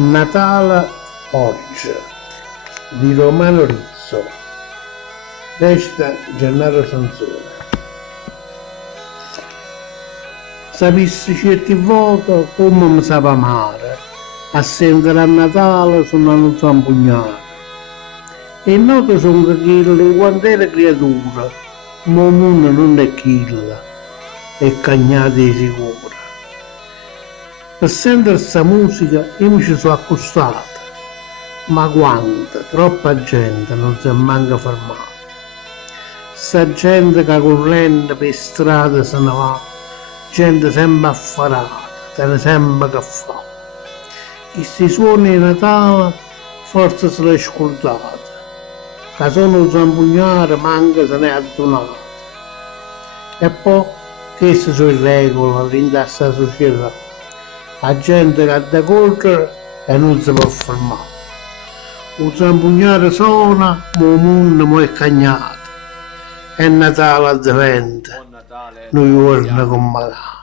Natale oggi di Romano Rizzo, recita Gennaro Sansone. Sapessi certe volte come mi sa amare, a sentire a Natale suonano zampugnare. E noto sono che quando era creatura, ma il mondo non è chilla, è cagnato di sicuro. Per sentire questa musica io mi ci sono accostato, ma quanta, troppa gente non si è manca fermata. Sta gente che correndo per strada se ne va, gente sempre affarata, te ne sempre che fa. Questi suoni di Natale forse se l'è scordato, che sono zampugnare manca se ne è addonato. E poi queste sono le regole all'interno della società. La gente che ha da correre e non si può fermare. Un zampugnare suona, ma il mondo mo è cagnato. E Natale diventa, noi giorni con malato.